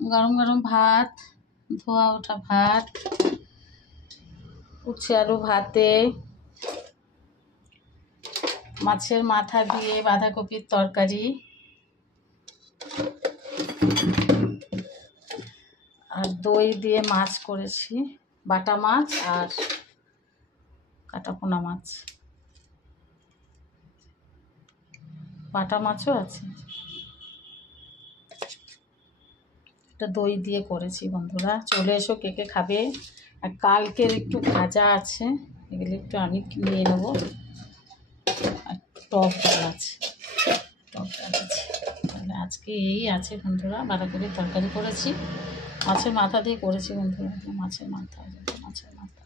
গরম গরম ভাত, ধোয়া ওঠা ভাত, উচ্ছে আলু ভাতে মাছের মাথা দিয়ে বাঁধাকপির তরকারি আর দই দিয়ে মাছ করেছি, বাটা মাছ আর কাটাপোনা মাছ, বাটা মাছও আছে। এটা দই দিয়ে করেছি। বন্ধুরা চলে এসো, কে কে খাবে। আর কালকের একটু ভাজা আছে, এগুলো একটু আমি নিয়ে নেবো। আর টক ডাল আছে, টক ডাল আছে। তাহলে আজকে এই আছে বন্ধুরা। বাঁধাকপির তরকারি করেছি, মাছের মাথা দিয়ে করেছি বন্ধুরা। মাছের মাথা, মাছের মাথা